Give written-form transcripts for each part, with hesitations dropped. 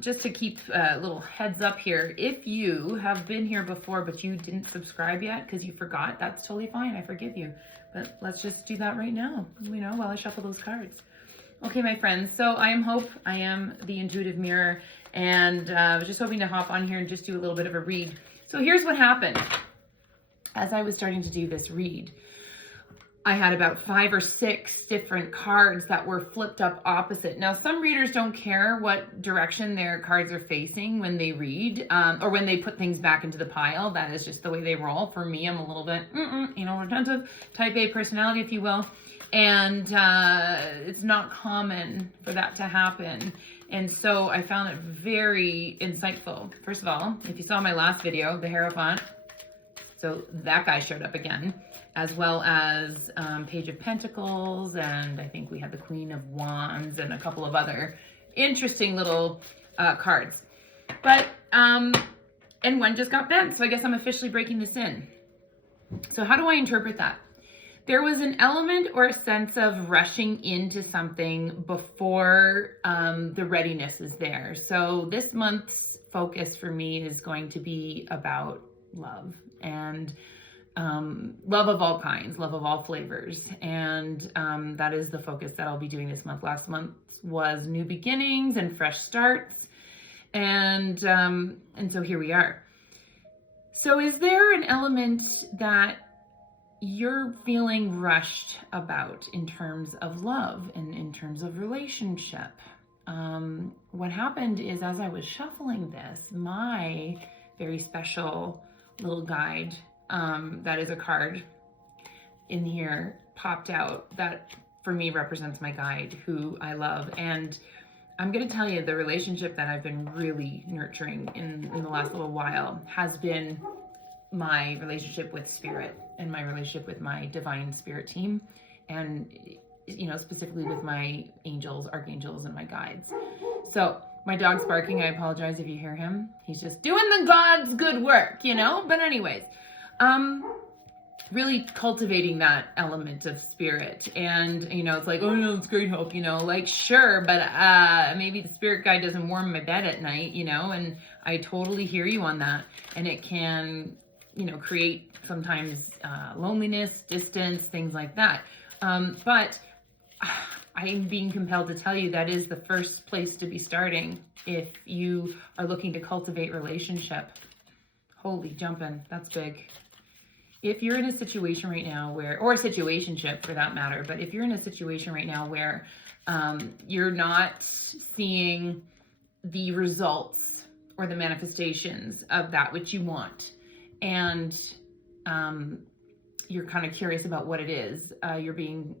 Just to keep a little heads up here, if you have been here before but you didn't subscribe yet because you forgot, that's totally fine. I forgive you. But let's just do that right now, while I shuffle those cards. Okay, my friends, so I am Hope. I am the intuitive mirror, and I was just hoping to hop on here and just do a little bit of a read. So here's what happened. As I was starting to do this read, I had about 5 or 6 different cards that were flipped up opposite. Now, some readers don't care what direction their cards are facing when they read, or when they put things back into the pile. That is just the way they roll. For me, I'm a little bit, retentive, type A personality, if you will. And it's not common for that to happen. And so I found it very insightful. First of all, if you saw my last video, the Hierophant, so that guy showed up again, as well as Page of Pentacles, and I think we had the Queen of Wands and a couple of other interesting little cards. But, and one just got bent, so I guess I'm officially breaking this in. So how do I interpret that? There was an element or a sense of rushing into something before the readiness is there. So this month's focus for me is going to be about love, and love of all kinds, love of all flavors. And that is the focus that I'll be doing this month. Last month was new beginnings and fresh starts. And so here we are. So is there an element that you're feeling rushed about in terms of love and in terms of relationship? What happened is, as I was shuffling this, my very special little guide, that is a card in here, popped out that for me represents my guide, who I love. And I'm going to tell you, the relationship that I've been really nurturing in the last little while has been my relationship with spirit and my relationship with my divine spirit team, and specifically with my angels, archangels, and my guides. So my dog's barking. I apologize if you hear him. He's just doing the God's good work, But anyways, really cultivating that element of spirit. And, it's like, oh no, it's great, Hope, sure, but maybe the spirit guide doesn't warm my bed at night, and I totally hear you on that. And it can, create sometimes loneliness, distance, things like that. But I'm being compelled to tell you that is the first place to be starting if you are looking to cultivate relationship. Holy jumping, that's big. If you're in a situation right now or a situationship for that matter, but if you're in a situation right now where you're not seeing the results or the manifestations of that which you want, and you're kind of curious about what it is, you're being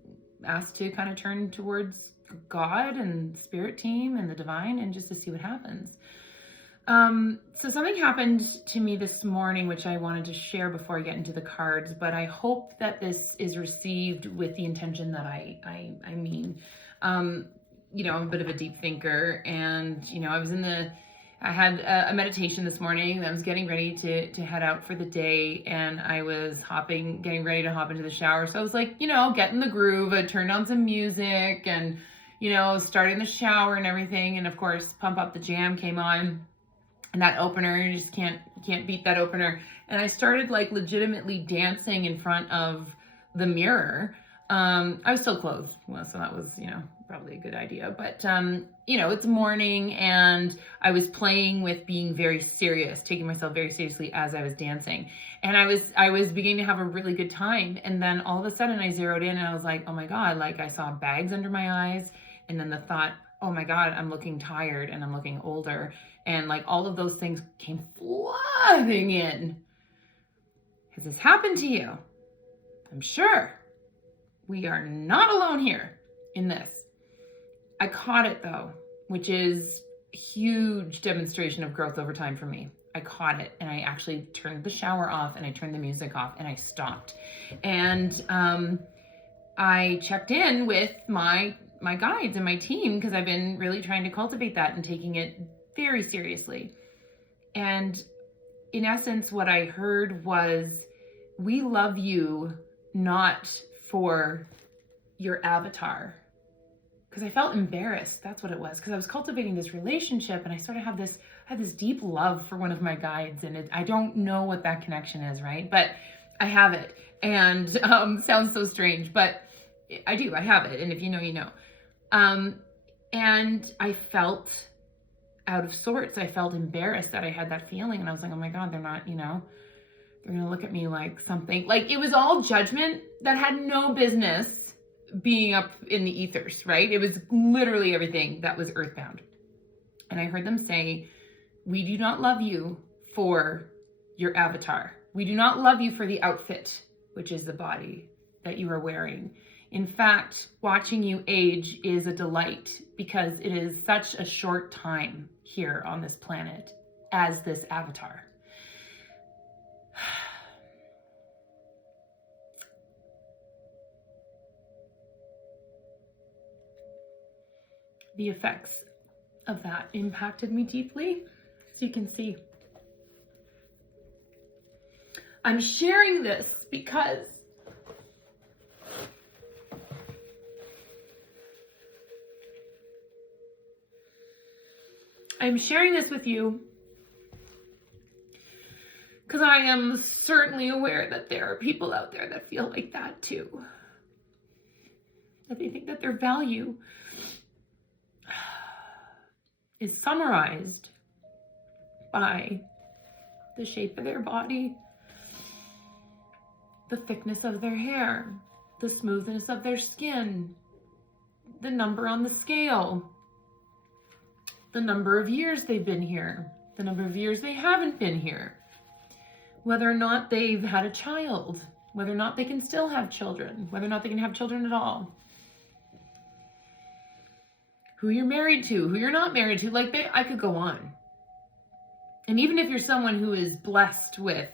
asked to kind of turn towards God and spirit team and the divine, and just to see what happens. So something happened to me this morning, which I wanted to share before I get into the cards, but I hope that this is received with the intention that I mean. I'm a bit of a deep thinker, and, I had a meditation this morning. I was getting ready to head out for the day, and I was getting ready to hop into the shower. So I was like, get in the groove. I turned on some music and, starting the shower and everything. And of course, Pump Up the Jam came on, and that opener, you just can't beat that opener. And I started legitimately dancing in front of the mirror. I was still clothed, so that was, probably a good idea. But, it's morning, and I was playing with being very serious, taking myself very seriously as I was dancing. And I was beginning to have a really good time. And then all of a sudden I zeroed in, and I was like, oh my God, I saw bags under my eyes. And then the thought, oh my God, I'm looking tired and I'm looking older. And all of those things came flooding in. Has this happened to you? I'm sure. We are not alone here in this. I caught it though, which is a huge demonstration of growth over time for me. I caught it, and I actually turned the shower off, and I turned the music off, and I stopped. And I checked in with my guides and my team, because I've been really trying to cultivate that and taking it very seriously. And in essence, what I heard was, we love you not for your avatar, because I felt embarrassed. That's what it was. Because I was cultivating this relationship, and I sort of had this deep love for one of my guides, and I don't know what that connection is, right? But I have it, and sounds so strange, but I do. I have it, and if you know, you know. And I felt out of sorts. I felt embarrassed that I had that feeling, and I was like, oh my God, they're not, you know, they're gonna look at me like something. Like, it was all judgment that had no business being up in the ethers, right? It was literally everything that was earthbound. And I heard them say, we do not love you for your avatar. We do not love you for the outfit, which is the body that you are wearing. In fact, watching you age is a delight because it is such a short time here on this planet as this avatar. The effects of that impacted me deeply, as you can see. I'm sharing this because I'm sharing this with you because I am certainly aware that there are people out there that feel like that too. That they think that their value is summarized by the shape of their body, the thickness of their hair, the smoothness of their skin, the number on the scale, the number of years they've been here, the number of years they haven't been here, whether or not they've had a child, whether or not they can still have children, whether or not they can have children at all, who you're married to, who you're not married to. Like, I could go on. And even if you're someone who is blessed with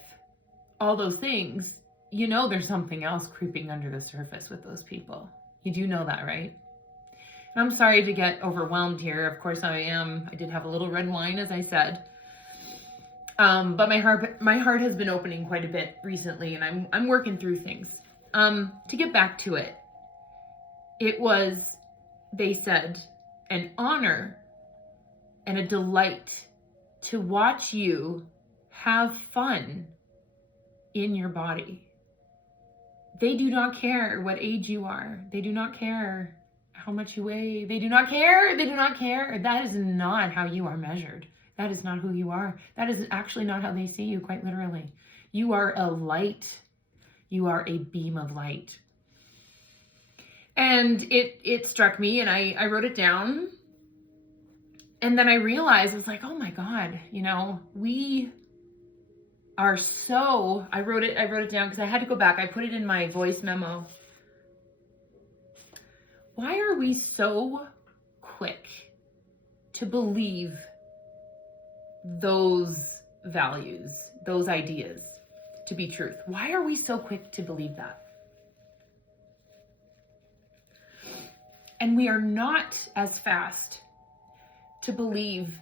all those things, you know there's something else creeping under the surface with those people. You do know that, right? And I'm sorry to get overwhelmed here. Of course I am. I did have a little red wine, as I said. But my heart has been opening quite a bit recently, and I'm working through things. To get back to it, it was, they said, an honor and a delight to watch you have fun in your body. They do not care what age you are. They do not care how much you weigh. They do not care. They do not care. That is not how you are measured. That is not who you are. That is actually not how they see you, quite literally. You are a light. You are a beam of light. And it struck me, and I wrote it down. And then I realized, it's like, oh my God, you know, we are so, I wrote it down because I had to go back. I put it in my voice memo. Why are we so quick to believe those values, those ideas to be truth? Why are we so quick to believe that? And we are not as fast to believe,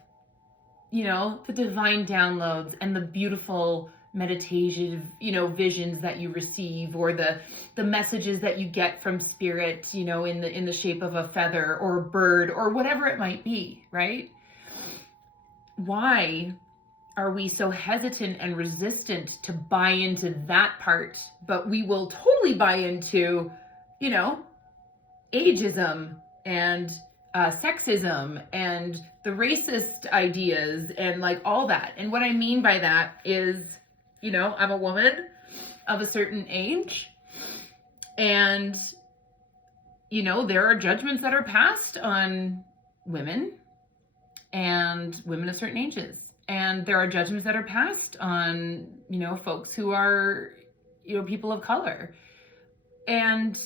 you know, the divine downloads and the beautiful meditative, you know, visions that you receive, or the messages that you get from spirit, you know, in the shape of a feather or a bird or whatever it might be, right? Why are we so hesitant and resistant to buy into that part, but we will totally buy into, you know, ageism and sexism and the racist ideas and like all that? And what I mean by that is, you know, I'm a woman of a certain age, and, you know, there are judgments that are passed on women and women of certain ages. And there are judgments that are passed on, you know, folks who are, you know, people of color. And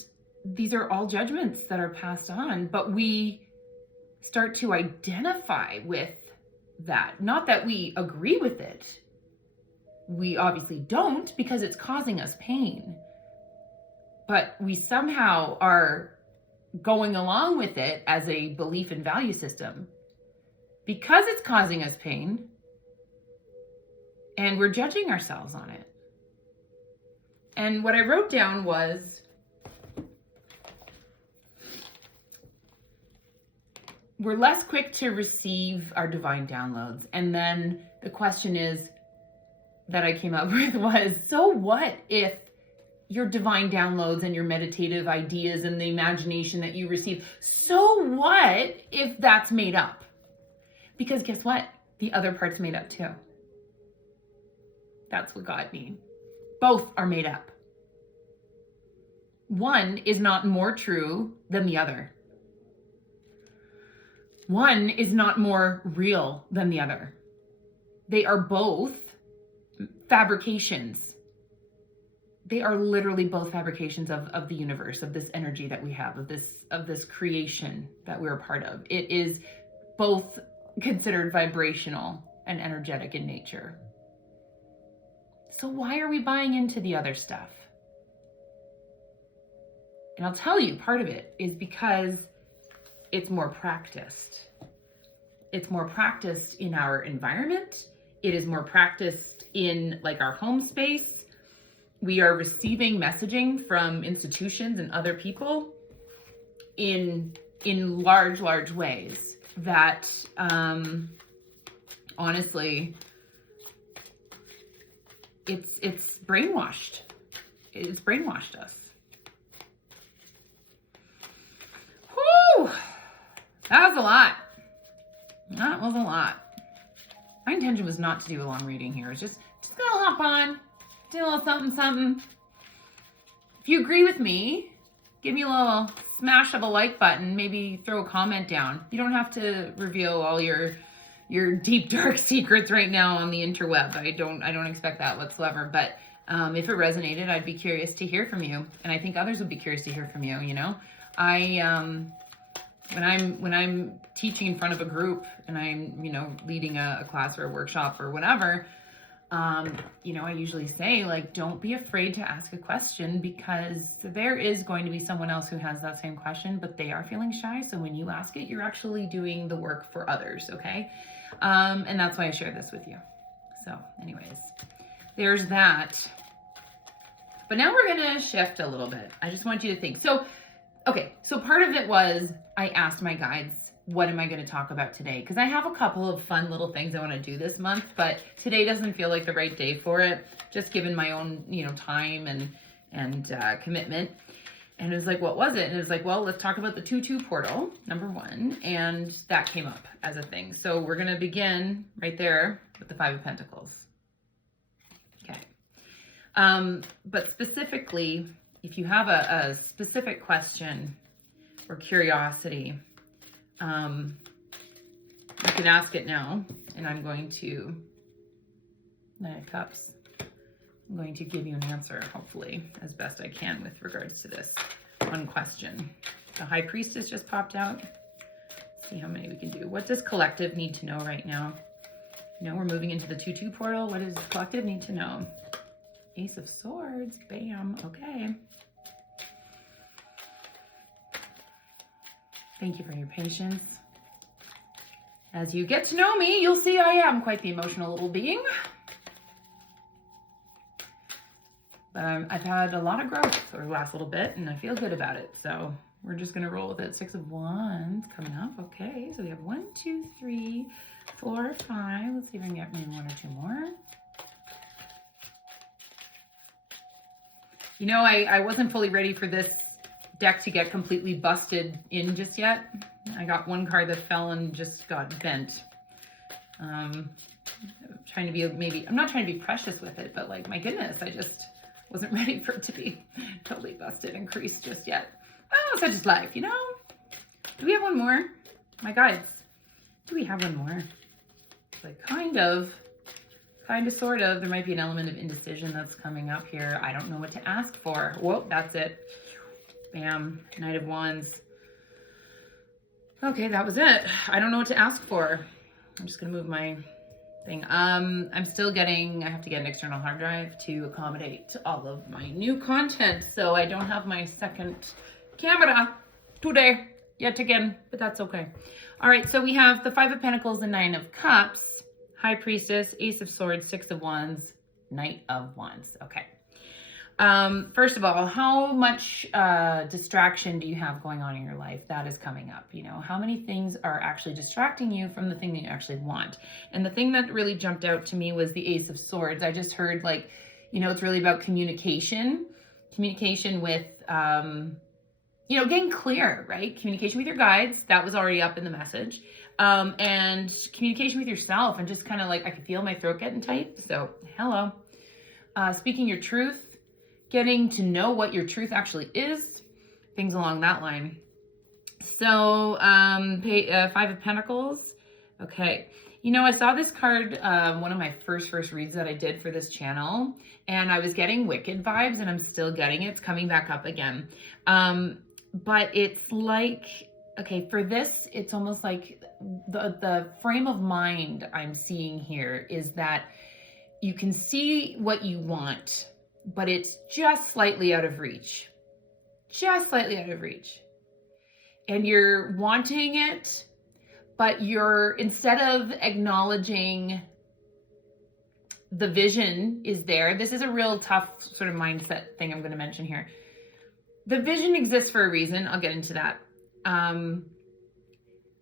these are all judgments that are passed on, but we start to identify with that. Not that we agree with it. We obviously don't, because it's causing us pain. But we somehow are going along with it as a belief and value system because it's causing us pain, and we're judging ourselves on it. And what I wrote down was, we're less quick to receive our divine downloads. And then the question is that I came up with was, so what if your divine downloads and your meditative ideas and the imagination that you receive, so what if that's made up? Because guess what? The other part's made up too. That's what God means. Both are made up. One is not more true than the other. One is not more real than the other. They are both fabrications. They are literally both fabrications of the universe, of this energy that we have, of this creation that we're a part of. It is both considered vibrational and energetic in nature. So why are we buying into the other stuff? And I'll tell you, part of it is because it's more practiced. It's more practiced in our environment. It is more practiced in like our home space. We are receiving messaging from institutions and other people in large ways that honestly, it's brainwashed. It's brainwashed us. Whew! That was a lot. That was a lot. My intention was not to do a long reading here. It's just gonna hop on, do a little something. If you agree with me, give me a little smash of a like button, maybe throw a comment down. You don't have to reveal all your deep, dark secrets right now on the interweb. I don't expect that whatsoever. But if it resonated, I'd be curious to hear from you. And I think others would be curious to hear from you, you know? When I'm teaching in front of a group and I'm, leading a class or a workshop or whatever, I usually say, like, don't be afraid to ask a question, because there is going to be someone else who has that same question, but they are feeling shy. So when you ask it, you're actually doing the work for others. Okay. And that's why I share this with you. So anyways, there's that. But now we're going to shift a little bit. I just want you to think. So part of it was I asked my guides, what am I going to talk about today? Because I have a couple of fun little things I want to do this month, but today doesn't feel like the right day for it, just given my own, time and commitment. And it was like, what was it? And it was like, well, let's talk about the 2-2 portal, number one. And that came up as a thing. So we're going to begin right there with the 5 of Pentacles. Okay. But specifically, if you have a specific question or curiosity, you can ask it now, and I'm going to, 9 of Cups, I'm going to give you an answer, hopefully, as best I can with regards to this one question. The High Priestess just popped out. Let's see how many we can do. What does collective need to know right now? We're moving into the 2-2 portal. What does collective need to know? Ace of Swords, bam, okay. Thank you for your patience. As you get to know me, you'll see I am quite the emotional little being. But I've had a lot of growth over the last little bit, and I feel good about it. So we're just going to roll with it. 6 of Wands coming up. Okay, so we have 1, 2, 3, 4, 5. Let's see if I can get maybe 1 or 2 more. I wasn't fully ready for this deck to get completely busted in just yet. I got one card that fell and just got bent. I'm not trying to be precious with it, but like, my goodness, I just wasn't ready for it to be totally busted and creased just yet. Oh, such is life, Do we have one more? My guides, do we have one more? Like, kind of, sort of. There might be an element of indecision that's coming up here. I don't know what to ask for. Whoa, that's it. Bam, Knight of Wands. Okay, that was it. I don't know what to ask for. I'm just gonna move my thing. I'm still I have to get an external hard drive to accommodate all of my new content. So I don't have my second camera today yet again, but that's okay. All right, so we have the 5 of Pentacles, the 9 of Cups, High Priestess, Ace of Swords, 6 of Wands, Knight of Wands. Okay. First of all, how much distraction do you have going on in your life? That is coming up. You know, how many things are actually distracting you from the thing that you actually want? And the thing that really jumped out to me was the Ace of Swords. I just heard, like, you know, it's really about communication with, you know, getting clear, right? Communication with your guides. That was already up in the message. And communication with yourself, and just kind of like, I could feel my throat getting tight. So hello. Speaking your truth, getting to know what your truth actually is, things along that line. So, Five of Pentacles. Okay. You know, I saw this card, one of my first reads that I did for this channel, and I was getting Wicked vibes, and I'm still getting it. It's coming back up again. But it's like, okay, for this, it's almost like the frame of mind I'm seeing here is that you can see what you want, but it's just slightly out of reach. Just slightly out of reach. And you're wanting it, but you're, instead of acknowledging the vision is there, this is a real tough sort of mindset thing I'm going to mention here. The vision exists for a reason. I'll get into that.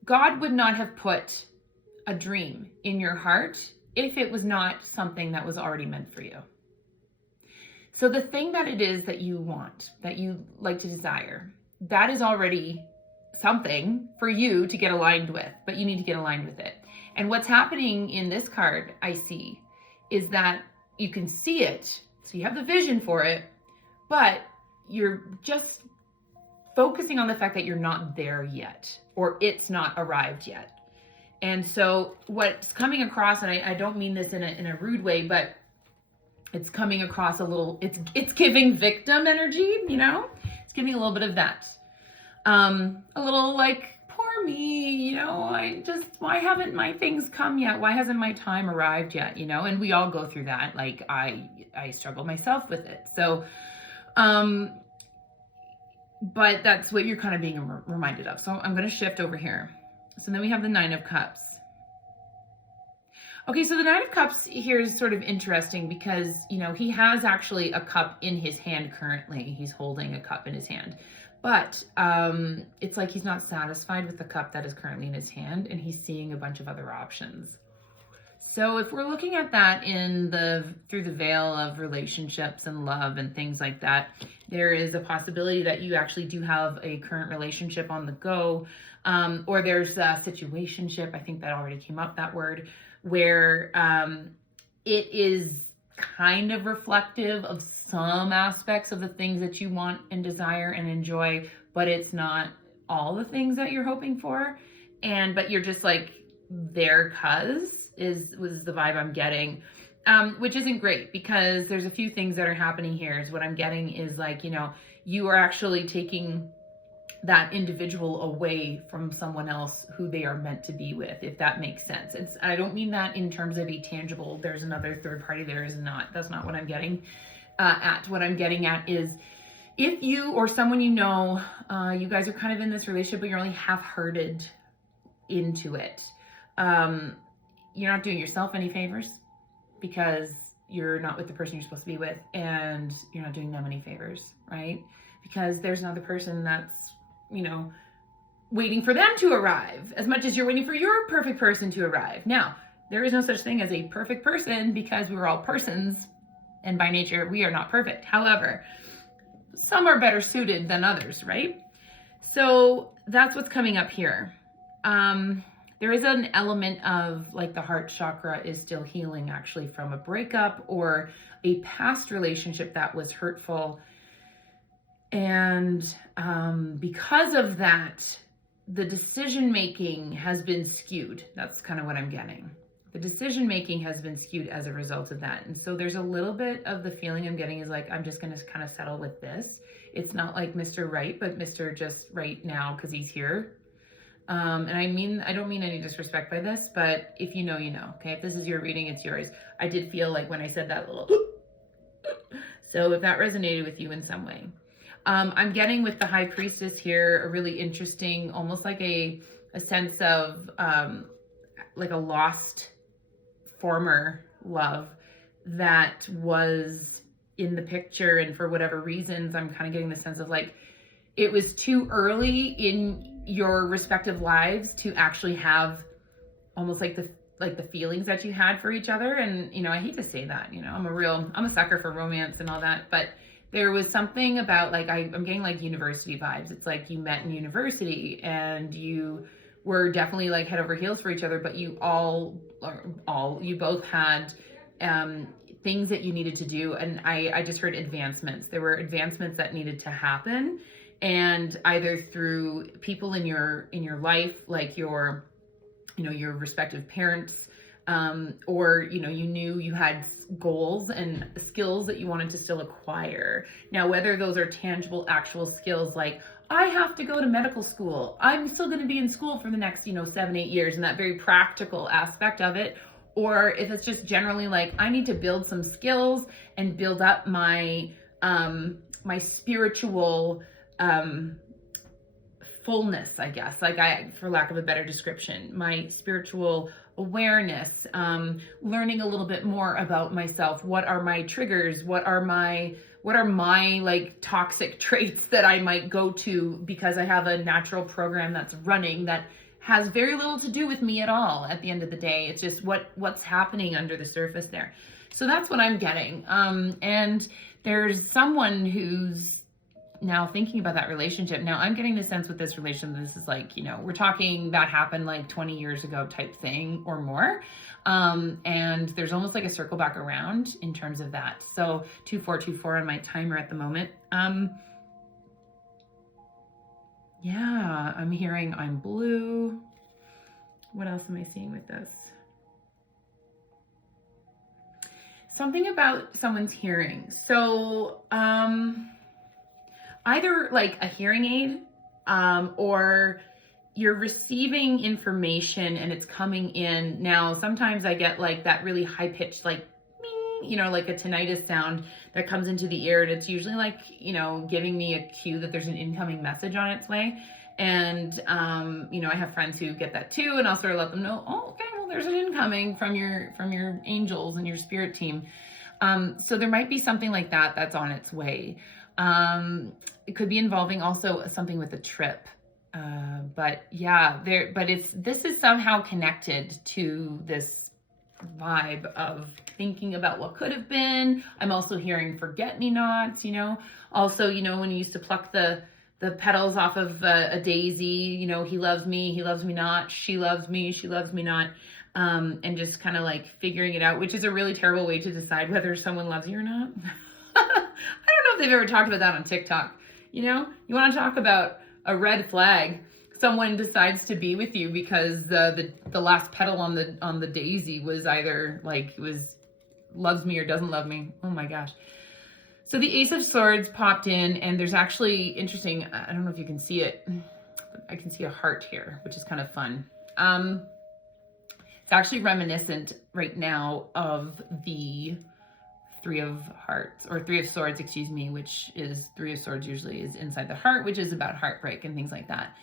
God would not have put a dream in your heart if it was not something that was already meant for you. So the thing that it is that you want, that you like to desire, that is already something for you to get aligned with, but you need to get aligned with it. And what's happening in this card, I see, is that you can see it, so you have the vision for it, but you're just focusing on the fact that you're not there yet, or it's not arrived yet. And so what's coming across, and I don't mean this in a rude way, but it's coming across a little, it's giving victim energy, you know? It's giving a little bit of that. A little like, poor me, you know, why haven't my things come yet? Why hasn't my time arrived yet, you know? And we all go through that. Like, I struggle myself with it. So, but that's what you're kind of being reminded of. So I'm going to shift over here. So then we have the Nine of Cups. Okay, so the Nine of Cups here is sort of interesting because, you know, he has actually a cup in his hand currently. He's holding a cup in his hand. But it's like he's not satisfied with the cup that is currently in his hand, and he's seeing a bunch of other options. So if we're looking at that through the veil of relationships and love and things like that, there is a possibility that you actually do have a current relationship on the go, or there's a situationship. I think that already came up, that word, where it is kind of reflective of some aspects of the things that you want and desire and enjoy, but it's not all the things that you're hoping for. But you're just like there was the vibe I'm getting, which isn't great because there's a few things that are happening here. Is what I'm getting is like, you know, you are actually taking that individual away from someone else who they are meant to be with, if that makes sense. I don't mean that in terms of a tangible, there's another third party there, is not. That's not what I'm getting at. What I'm getting at is if you or someone you know, you guys are kind of in this relationship, but you're only half-hearted into it. You're not doing yourself any favors because you're not with the person you're supposed to be with, and you're not doing them any favors, right? Because there's another person that's, you know, waiting for them to arrive as much as you're waiting for your perfect person to arrive. Now, there is no such thing as a perfect person because we're all persons, and by nature, we are not perfect. However, some are better suited than others, right? So that's what's coming up here. There is an element of like the heart chakra is still healing actually from a breakup or a past relationship that was hurtful. And because of that, the decision-making has been skewed. That's kind of what I'm getting. The decision-making has been skewed as a result of that. And so there's a little bit of the feeling I'm getting is like, I'm just going to kind of settle with this. It's not like Mr. Right, but Mr. just right now because he's here. And I don't mean any disrespect by this, but if you know, you know, okay? If this is your reading, it's yours. I did feel like when I said that little, so if that resonated with you in some way. I'm getting with the High Priestess here, a really interesting, almost like a sense of, like a lost former love that was in the picture, and for whatever reasons, I'm kind of getting the sense of like, it was too early in your respective lives to actually have almost like the feelings that you had for each other. And, you know, I hate to say that, you know, I'm a sucker for romance and all that, but there was something about like, I'm getting like university vibes. It's like you met in university and you were definitely like head over heels for each other, but you you both had things that you needed to do. And I just heard advancements. There were advancements that needed to happen, and either through people in your life, like your respective parents, or, you knew you had goals and skills that you wanted to still acquire. Now, whether those are tangible, actual skills, like I have to go to medical school, I'm still going to be in school for the next, 7-8 years, and that very practical aspect of it, or if it's just generally like, I need to build some skills and build up my, my spiritual, fullness, I guess, for lack of a better description, my spiritual awareness, learning a little bit more about myself. What are my triggers? What are my like toxic traits that I might go to because I have a natural program that's running that has very little to do with me at all at the end of the day. It's just what's happening under the surface there. So that's what I'm getting. And there's someone who's now thinking about that relationship. Now I'm getting the sense with this relationship, this is like, we're talking that happened like 20 years ago type thing or more. And there's almost like a circle back around in terms of that. So 2424 on my timer at the moment. Yeah, I'm hearing I'm blue. What else am I seeing with this? Something about someone's hearing. So, either like a hearing aid, or you're receiving information and it's coming in. Now, sometimes I get like that really high pitched, like, like a tinnitus sound that comes into the ear. And it's usually like, giving me a cue that there's an incoming message on its way. And, I have friends who get that too. And I'll sort of let them know, oh, okay, well, there's an incoming from your angels and your spirit team. So there might be something like that that's on its way. It could be involving also something with a trip. But yeah, this is somehow connected to this vibe of thinking about what could have been. I'm also hearing forget-me-nots, also, when you used to pluck the petals off of a daisy, he loves me not, she loves me not. And just kind of like figuring it out, which is a really terrible way to decide whether someone loves you or not. I don't know if they've ever talked about that on TikTok. You want to talk about a red flag. Someone decides to be with you because the last petal on the daisy was either like loves me or doesn't love me. Oh my gosh. So the Ace of Swords popped in, and there's actually interesting. I don't know if you can see it, but I can see a heart here, which is kind of fun. It's actually reminiscent right now of the Three of Swords, excuse me, which is Three of Swords usually is inside the heart, which is about heartbreak and things like that.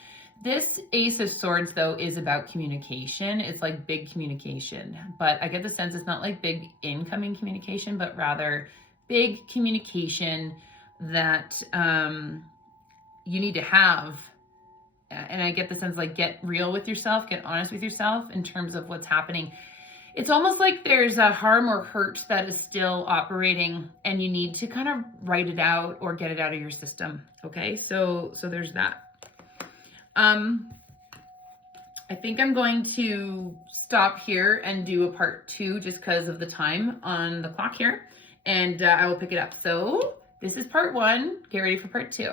This Ace of Swords, though, is about communication. It's like big communication, but I get the sense it's not like big incoming communication, but rather big communication that you need to have. And I get the sense like get real with yourself, get honest with yourself in terms of what's happening. It's almost like there's a harm or hurt that is still operating, and you need to kind of write it out or get it out of your system. Okay, so there's that. I think I'm going to stop here and do a part 2 just because of the time on the clock here, and I will pick it up. So this is part 1. Get ready for part 2.